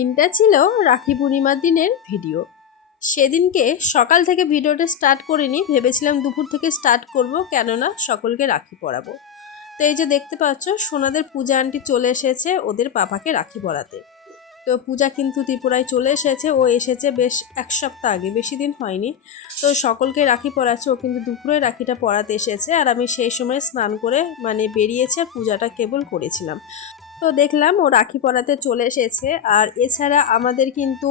দিনটা ছিল রাখি পূর্ণিমার দিনের ভিডিও। সেদিনকে সকাল থেকে ভিডিওটা স্টার্ট করিনি, ভেবেছিলাম দুপুর থেকে স্টার্ট করব, কেননা সকলকে রাখি পরাবো। তো এই যে দেখতে পাচ্ছ, সোনাদের পূজা আন্টি চলে এসেছে ওদের পাপাকে রাখি পরাতে। তো পূজা কিন্তু ত্রিপুরায় চলে এসেছে, ও এসেছে বেশ এক সপ্তাহ আগে, বেশি দিন হয়নি। তো সকলকে রাখি পরাচ্ছে, ও কিন্তু দুপুরে রাখিটা পরাতে এসেছে, আর আমি সেই সময় স্নান করে মানে বেরিয়েছে আর পূজাটা কেবল করেছিলাম। তো দেখলাম ও রাখি পরাতে চলে এসেছে। আর এছাড়া আমাদের কিন্তু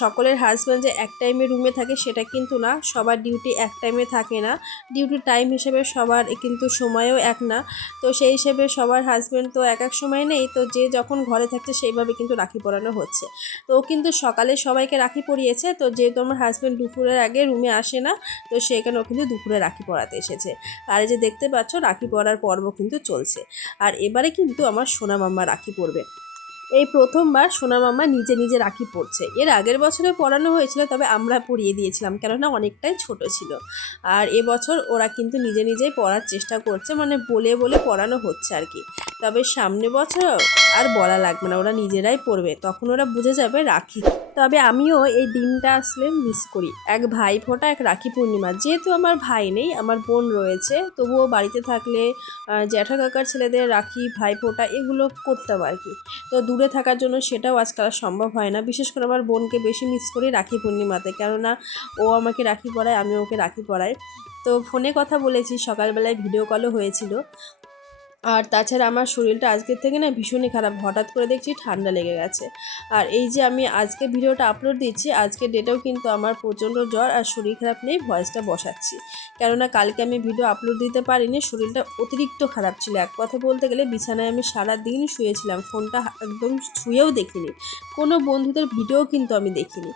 সকলের হাজব্যান্ড যে এক টাইমে রুমে থাকে সেটা কিন্তু না, সবার ডিউটি এক টাইমে থাকে না। ডিউটি টাইম হিসেবে সবার কিন্তু সময়ও এক না। তো সেই হিসেবে সবার হাজব্যান্ড তো এক এক সময় নেই, তো যে যখন ঘরে থাকছে সেইভাবে কিন্তু রাখি পরানো হচ্ছে। তো কিন্তু সকালে সবাইকে রাখি পরিয়েছে, তো যেহেতু আমার হাজব্যান্ড দুপুরের আগে রুমে আসে না, তো সেখানে ও কিন্তু দুপুরে রাখি পরাতে এসেছে। আর এই যে দেখতে পাচ্ছ, রাখি পরার পর্ব কিন্তু চলছে। আর এবারে কিন্তু আমার সোনা মাম্মা রাখি পরবে। এই প্রথমবার সোনামাম্মা নিজে নিজে রাখি পরছে। এর আগের বছরে পড়ানো হয়েছিল, তবে আমরা পরিয়ে দিয়েছিলাম, কেননা অনেকটাই ছোট ছিল। আর এবছর ওরা কিন্তু নিজে নিজেই পড়ার চেষ্টা করছে মানে বলে বলে পড়ানো হচ্ছে আর কি। তবে সামনে বছর আর বলা লাগবে না, ওরা নিজেরাই পড়বে তখন ওরা বুঝে যাবে রাখি তবে আমিও এই দিনটা আসলে মিস করি। এক ভাই ফোঁটা এক রাখি পূর্ণিমা। যেহেতু আমার ভাই নেই, আমার বোন রয়েছে, তবুও বাড়িতে থাকলে জ্যাঠা কাকার ছেলেদের রাখি ভাই ফোঁটা এগুলো করতাম আর কি। তো দূরে থাকার জন্য সেটাও আজকাল সম্ভব হয় না। বিশেষ করে আমার বোনকে বেশি মিস করি রাখি পূর্ণিমাতে। কেননা ও আমাকে রাখি পরায় আমি ওকে রাখি পরাই। তো ফোনে কথা বলেছি, সকালবেলায় ভিডিও কলও হয়েছিল। আর তাছাড়া আমার শরীরটা আজকের থেকে না ভীষণই খারাপ। হঠাৎ করে দেখছি ঠান্ডা লেগে গেছে। আর এই যে আমি আজকে ভিডিওটা আপলোড দিচ্ছি, আজকের ডেটেও কিন্তু আমার প্রচণ্ড জ্বর আর শরীর খারাপ নেই ভয়েসটা বসাচ্ছি। কেননা কালকে আমি ভিডিও আপলোড দিতে পারিনি, শরীরটা অতিরিক্ত খারাপ ছিল। এক কথা বলতে গেলে বিছানায় আমি সারা দিন শুয়েছিলাম, ফোনটা একদম শুয়েও দেখিনি। কোনো বন্ধুদের ভিডিও কিন্তু আমি দেখিনি।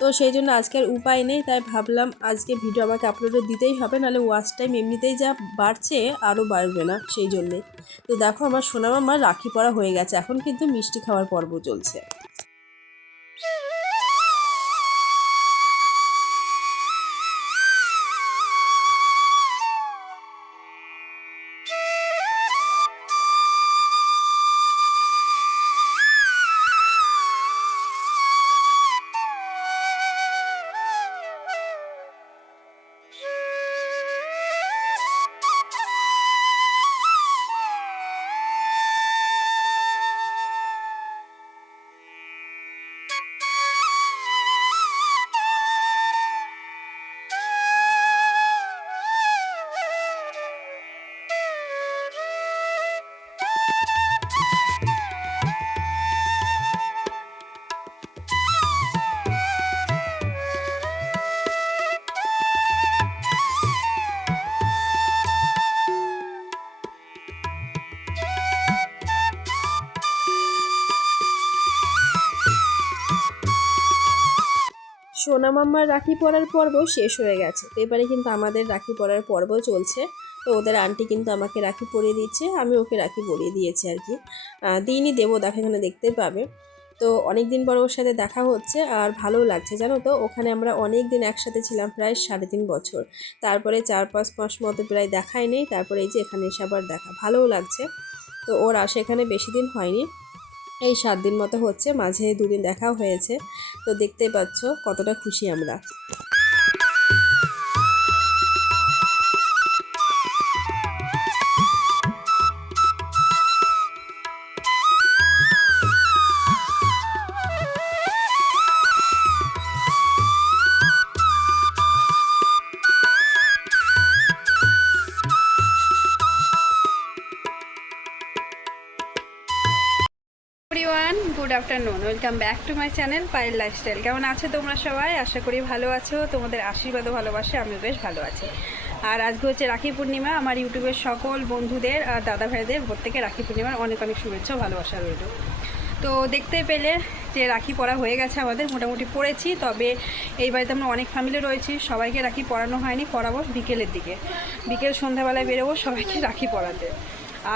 তো সেই জন্য আজকে আর উপায় নেই, তাই ভাবলাম আজকে ভিডিও আমাকে আপলোডে দিতেই হবে, নাহলে ওয়াচ টাইম এমনিতেই যা বাড়ছে আরও বাড়বে না সেই জন্যে। তো দেখো আমার সোনামা আমার রাখি পরা হয়ে গেছে, এখন কিন্তু মিষ্টি খাওয়ার পর্ব চলছে। সোনা মাম্মার রাখি পরার পর্ব শেষ হয়ে গেছে। তো এবারে কিন্তু আমাদের রাখি পরার পর্ব চলছে। তো ওদের আন্টি কিন্তু আমাকে রাখি পরিয়ে দিচ্ছে, আমি ওকে রাখি পরিয়ে দিয়েছি আর কি। দিনই দেবো দেখা এখানে দেখতে পাবে। তো অনেক দিন পর ওর সাথে দেখা হচ্ছে আর ভালোও লাগছে, জানো তো? ওখানে আমরা অনেক দিন একসাথে ছিলাম, প্রায় সাড়ে তিন বছর। তারপরে চার পাঁচ মাস মতো প্রায় দেখাই নেই, তারপরে এই যে এখানে এসে আবার দেখা, ভালোও লাগছে। তো ওর আসে এখানে বেশি দিন হয়নি। এই সাত দিন মতো হচ্ছে, মাঝে দুদিন দেখাও হয়েছে। তো দেখতেই পাচ্ছ কতটা খুশি আমরা। Afternoon welcome back to my channel পায়ের লাইফস্টাইল কেমন আছো তোমরা সবাই? আশা করি ভালো আছো। তোমাদের আশীর্বাদ ভালোবাসে আমি বেশ ভালো আছি। আর আজকে হচ্ছে রাখি পূর্ণিমা। আমার ইউটিউবের সকল বন্ধুদের আর দাদা ভাইদের প্রত্যেকে রাখি পূর্ণিমার অনেক অনেক শুভেচ্ছা ভালোবাসা রইল। তো দেখতে পেলে যে রাখি পরা হয়ে গেছে আমাদের, মোটামুটি পড়েছি। তবে এই বাড়িতে আমরা অনেক ফ্যামিলি রয়েছি, সবাইকে রাখি পরানো হয়নি পরাবো বিকেলের দিকে। বিকেল সন্ধ্যাবেলায় বেরোবো সবাইকে রাখি পরাতে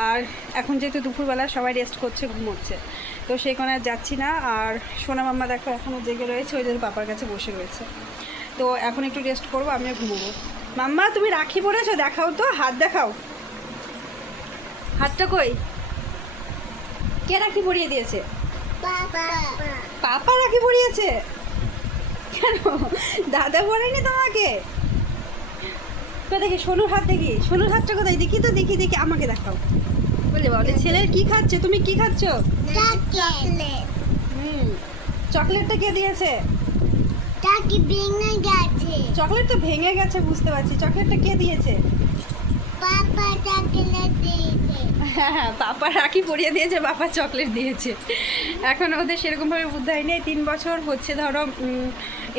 আর এখন যেহেতু দুপুরবেলা সবাই রেস্ট করছে ঘুমোচ্ছে তো সেখানে আর যাচ্ছি না। আর সোনা মাম্মা দেখো এখনও জেগে রয়েছে, ওই জন্য পাপার কাছে বসে রয়েছে। তো এখন একটু রেস্ট করব, আমিও ঘুমোবো। মাম্মা, তুমি রাখি পরেছো? দেখাও তো, হাত দেখাও। হাতটা কই? কে রাখি পরিয়ে দিয়েছে? পাপা রাখি পরিয়েছে? কেন? দাদা পড়েনি তোমাকে? কোথায় দেখি, সোনুর হাত দেখি, সোনুর হাতটা কোথায়? দেখি তো, দেখি দেখি, আমাকে দেখাও। বলে বলে ছেলের কি খাচ্ছে? তুমি কি খাচ্ছ? হুম। চকলেটটা কে দিয়েছে? চকলেট তো ভেঙে গেছে, বুঝতে পারছি। চকলেটটা কে দিয়েছে? হ্যাঁ হ্যাঁ পাপা রাখি পরিয়ে দিয়েছে, বাবা চকলেট দিয়েছে। এখন ওদের সেরকমভাবে বুদ্ধি হয়নি তিন বছর হচ্ছে ধরো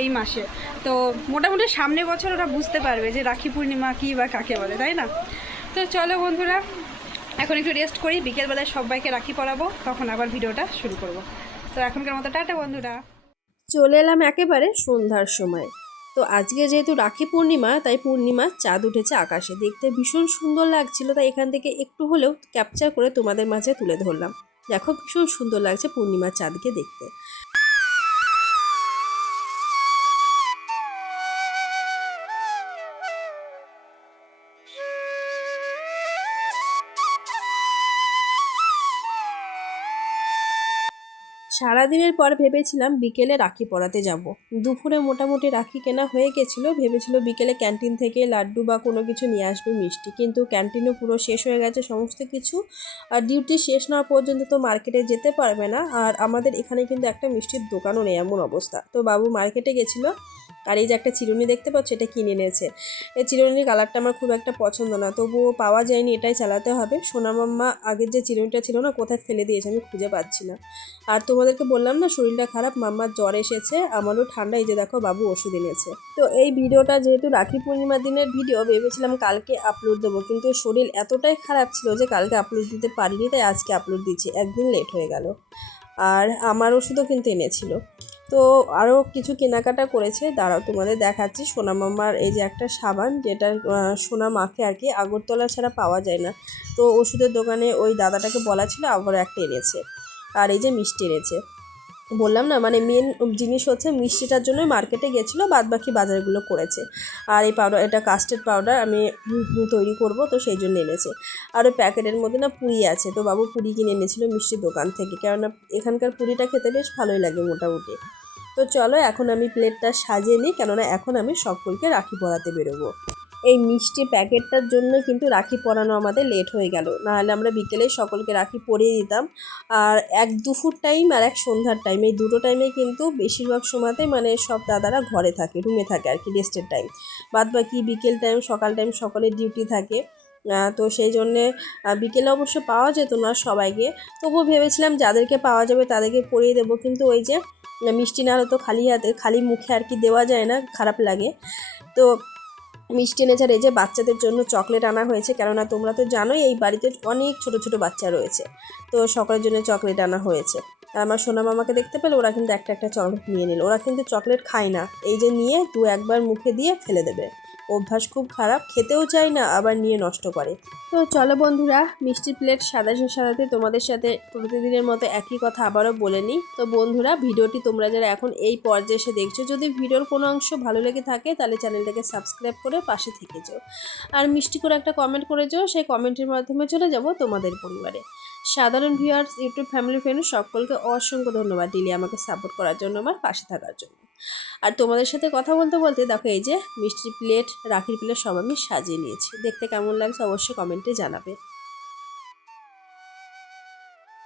এই মাসে। তো মোটামুটি সামনে বছর ওরা বুঝতে পারবে যে রাখি পূর্ণিমা কী বা কাকে বলে, তাই না? তো চলো বন্ধুরা এখন একটু রেস্ট করি, বিকেলবেলায় সবাইকে রাখি পড়াবো তখন আবার ভিডিওটা শুরু করব। তো এখনকার মতো টাটা বন্ধুরা। চলে এলাম একেবারে সন্ধ্যার সময়। তো আজকে যেহেতু রাখি পূর্ণিমা, তাই পূর্ণিমার চাঁদ উঠেছে আকাশে। দেখতে ভীষণ সুন্দর লাগছিল, তাই এখান থেকে একটু হলেও ক্যাপচার করে তোমাদের মাঝে তুলে ধরলাম। দেখো, ভীষণ সুন্দর লাগছে পূর্ণিমার চাঁদকে দেখতে। সারাদিনের পর ভেবেছিলাম বিকেলে রাখি পরাতে যাব। দুপুরে মোটামুটি রাখি কেনা হয়ে গেছিল, ভেবেছিল বিকেলে ক্যান্টিন থেকে লাড্ডু বা কোনো কিছু নিয়ে আসবে মিষ্টি। কিন্তু ক্যান্টিনও পুরো শেষ হয়ে গেছে সমস্ত কিছু। আর ডিউটি শেষ না পর্যন্ত তো মার্কেটে যেতে পারবে না। আর আমাদের এখানে কিন্তু একটা মিষ্টির দোকানও নেই এমন অবস্থা। তো বাবু মার্কেটে গেছিল। আর এই যে একটা চিরুনি দেখতে পাচ্ছ, এটা কিনে এনেছে। এই চিরুনির কালারটা আমার খুব একটা পছন্দ না, তবুও পাওয়া যায়নি, এটাই চালাতে হবে। সোনামাম্মা আগের যে চিরুনিটা ছিল না, কোথায় ফেলে দিয়েছে আমি খুঁজে পাচ্ছি না। আর তোমাদেরকে বললাম না, শরীরটা খারাপ, মাম্মার জ্বর এসেছে, আমারও ঠান্ডা, এই যে দেখো বাবু ওষুধ এনেছে। তো এই ভিডিওটা যেহেতু রাখি পূর্ণিমার দিনের ভিডিও, ভেবেছিলাম কালকে আপলোড দেবো, কিন্তু শরীর এতটাই খারাপ ছিল যে কালকে আপলোড দিতে পারিনি, তাই আজকে আপলোড দিচ্ছি, একদিন লেট হয়ে গেল। আর আমার ওষুধও কিন্তু এনেছিল। তো আরও কিছু কেনাকাটা করেছে। দাঁড়াও, তোমাদের দেখাচ্ছি। সোনা মামার এই যে একটা সাবান যেটা সোনা মাখে আর কি, আগরতলা ছাড়া পাওয়া যায় না। তো ওষুধের দোকানে ওই দাদাটাকে বলা ছিল, আবার একটা এনেছে। আর এই যে মিষ্টি এনেছে। বললাম না মানে মেন জিনিস হচ্ছে মিষ্টিটার জন্য মার্কেটে গেছিল বাদ বাকি বাজারগুলো করেছে। আর এই পাউডার এটা কাস্টার্ড পাউডার আমি তৈরি করব, তো সেই জন্য এনেছে। আর ওই প্যাকেটের মধ্যে না পুরি আছে, তো বাবু পুরি কিনে এনেছিল মিষ্টির দোকান থেকে। কেননা এখানকার পুরিটা খেতে বেশ ভালোই লাগে মোটামুটি। তো চলো, এখন আমি প্লেটটা সাজিয়ে নিই, কেননা এখন আমি সকলকে রাখি পরাতে বেরোবো। এই মিষ্টি প্যাকেটটার জন্য কিন্তু রাখি পরানো আমাদের লেট হয়ে গেল। নাহলে আমরা বিকেলে সকলকে রাখি পরিয়ে দিতাম। আর এক দুপুর টাইম আর এক সন্ধ্যার টাইম এই দুটো টাইমে কিন্তু বেশিরভাগ সময়তে মানে সব দাদারা ঘরে থাকে রুমে থাকে আর কি রেস্টের টাইম বাদ বাকি বিকেল টাইম সকাল টাইম সকলের ডিউটি থাকে। তো সেই জন্যে বিকেলে অবশ্য পাওয়া যেত না সবাইকে। তবুও ভেবেছিলাম যাদেরকে পাওয়া যাবে তাদেরকে পরিয়ে দেবো। কিন্তু ওই যে, মিষ্টি না হলে তো খালি হাতে, খালি মুখে আর কি দেওয়া যায় না, খারাপ লাগে। তো মিষ্টি এনেছে। এই যে বাচ্চাদের জন্য চকলেট আনা হয়েছে, কেননা তোমরা তো জানোই এই বাড়িতে অনেক ছোট ছোট বাচ্চা রয়েছে, তো সকলের জন্য চকলেট আনা হয়েছে। আর আমার সোনা মামাকে দেখতে পেলে ওরা কিন্তু একটা একটা চকলেট নিয়ে নিল। ওরা কিন্তু চকলেট খায় না। এই যে নিয়ে দু একবার মুখে দিয়ে ফেলে দেবে। অভ্যাস খুব খারাপ, খেতেও চায় না, আবার নিয়ে নষ্ট করে। তো চলো বন্ধুরা, মিষ্টি প্লেট সাজাতে সাজাতে তোমাদের সাথে প্রতিদিনের মতো একই কথা আবারও বলে নিই। তো বন্ধুরা, ভিডিওটি তোমরা যারা এখন এই পর্যায়ে এসে দেখছ, যদি ভিডিওর কোনো অংশ ভালো লেগে থাকে, তাহলে চ্যানেলটাকে সাবস্ক্রাইব করে পাশে থেকে যাও। আর মিষ্টি করে একটা কমেন্ট করে যাও, সেই কমেন্টের মাধ্যমে চলে যাব তোমাদের পরিবারে। সাধারণ ভিউয়ার্স ইউটিউব ফ্যামিলি ফ্রেন্ড সকলকে অসংখ্য ধন্যবাদ দিলি আমাকে সাপোর্ট করার জন্য, আমার পাশে থাকার জন্য। আর তোমাদের সাথে কথা বলতে বলতে দেখো এই যে মিষ্টির প্লেট, রাখির প্লেট সব আমি সাজিয়ে নিয়েছি। দেখতে কেমন লাগছে অবশ্যই কমেন্টে জানাবে।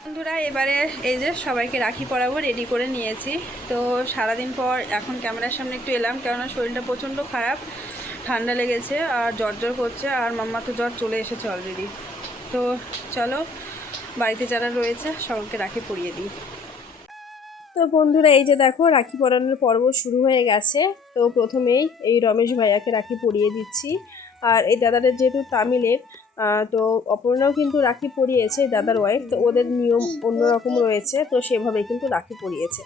বন্ধুরা, এবারে এই যে সবাইকে রাখি পরাবো রেডি করে নিয়েছি। তো সারাদিন পর এখন ক্যামেরার সামনে একটু এলাম, কেননা শরীরটা প্রচণ্ড খারাপ, ঠান্ডা লেগেছে আর জ্বর জ্বর করছে আর মাম্মা তো জ্বর চলে এসেছে অলরেডি তো চলো, বাড়িতে যারা রয়েছে, সবাইকে রাখি পরিয়ে দিই। তো বন্ধুরা, এই যে দেখো, রাখি পরানোর পর্ব শুরু হয়ে গেছে। তো প্রথমেই এই রমেশ ভাইয়াকে রাখি পরিয়ে দিচ্ছি। আর এই দাদাদের যেহেতু তামিলের তো অপর্ণাও কিন্তু রাখি পরিয়েছে, দাদার ওয়াইফ তো ওদের নিয়ম অন্যরকম রয়েছে, তো সেভাবেই কিন্তু রাখি পরিয়েছে।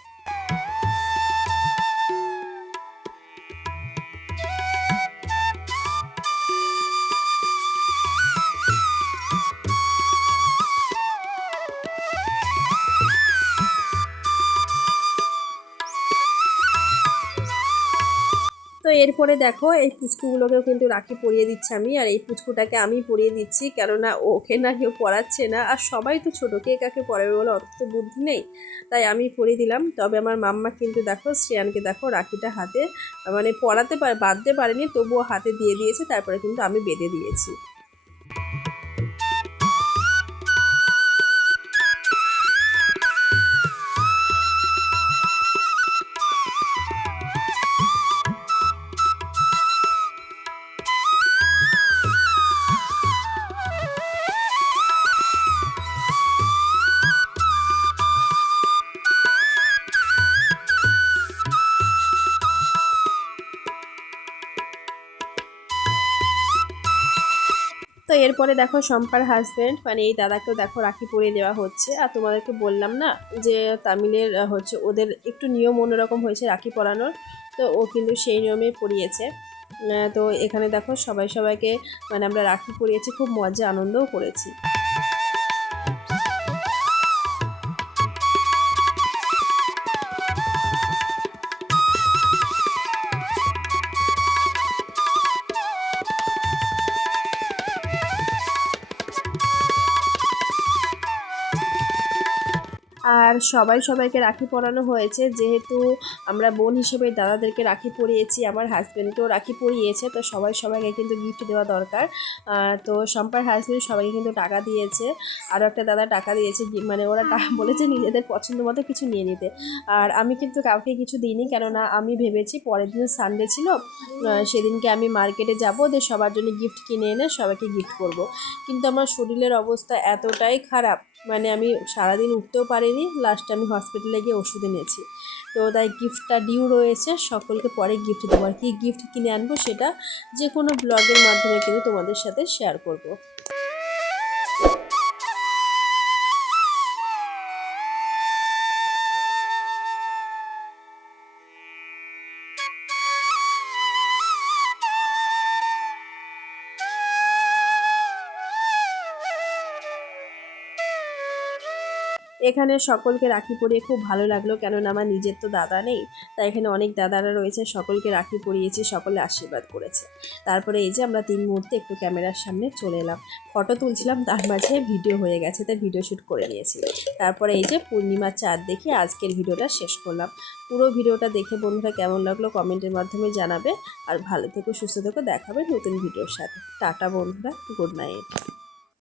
তো এরপরে দেখো, এই পুচকুগুলোকেও কিন্তু রাখি পরিয়ে দিচ্ছি আমি, আর এই পুচকুটাকে আমি পরিয়ে দিচ্ছি, কেননা ওকে না কেউ পড়াচ্ছে না, আর সবাই তো ছোটো, কে কাকে পড়াবে বলে, অত তো বুদ্ধি নেই, তাই আমি পরিয়ে দিলাম। তবে আমার মাম্মা কিন্তু দেখো, শ্রেয়ানকে দেখো রাখিটা হাতে মানে পড়াতে পারে বাঁধতে পারেনি, তবুও হাতে দিয়ে দিয়েছে, তারপরে কিন্তু আমি বেঁধে দিয়েছি। তো এরপরে দেখো শম্পার হাজব্যান্ড মানে এই দাদাকেও দেখো রাখি পরিয়ে দেওয়া হচ্ছে। আর তোমাদেরকে বললাম না যে তামিলের হচ্ছে ওদের একটু নিয়ম অন্যরকম হয়েছে রাখি পরানোর। তো ও কিন্তু সেই নিয়মে পরিয়েছে। তো এখানে দেখো সবাই সবাইকে মানে আমরা রাখি পরিয়েছি, খুব মজা, আনন্দও করেছি। আর সবাই সবাইকে রাখি পরানো হয়েছে। যেহেতু আমরা বোন হিসেবে দাদাদেরকে রাখি পরিয়েছি, আমার হাজব্যান্ডকেও রাখি পরিয়েছে, তো সবাই সবাইকে কিন্তু গিফট দেওয়া দরকার। তো সম্পার হাজব্যান্ড সবাইকে কিন্তু টাকা দিয়েছে। আরও একটা দাদা টাকা দিয়েছে মানে ওরা বলেছে নিজেদের পছন্দ মতো কিছু নিয়ে নিতে। আর আমি কিন্তু কাউকে কিছু দিইনি, কেননা আমি ভেবেছি পরের দিন সানডে ছিল সেদিনকে আমি মার্কেটে যাব, যে সবার জন্য গিফট কিনে এনে সবাইকে গিফট করব। কিন্তু আমার শরীরের অবস্থা এতটাই খারাপ মানে আমি সারাদিন উঠতেও পারিনি লাস্টে আমি হসপিটালে গিয়ে ওষুধ এনেছি তো তাই গিফটটা ডিউ রয়েছে, সকলকে পরে গিফট দেবো আর কি গিফট কিনে আনব সেটা যে কোনো ব্লগের মাধ্যমে কিন্তু তোমাদের সাথে শেয়ার করব। এখানে সকলকে রাখি পরিয়ে খুব ভালো লাগল, কেননা আমার নিজের তো দাদা নেই, তাই এখানে অনেক দাদারা রয়েছে, সকলকে রাখি পরিয়েছি, সকলে আশীর্বাদ করেছে। তারপরে এই যে আমরা তিন মুহূর্তে একটু ক্যামেরার সামনে চলে এলাম। ফটো তুলছিলাম, তার মাঝে ভিডিও হয়ে গেছে, তাই ভিডিও শ্যুট করে নিয়েছি। তারপরে এই যে পূর্ণিমার চাঁদ দেখে আজকের ভিডিওটা শেষ করলাম। পুরো ভিডিওটা দেখে বন্ধুরা কেমন লাগল কমেন্টের মাধ্যমে জানাবে, আর ভালো থেকো, সুস্থ থেকো, দেখাবে নতুন ভিডিওর সাথে। টাটা বন্ধুরা, গুড নাইট।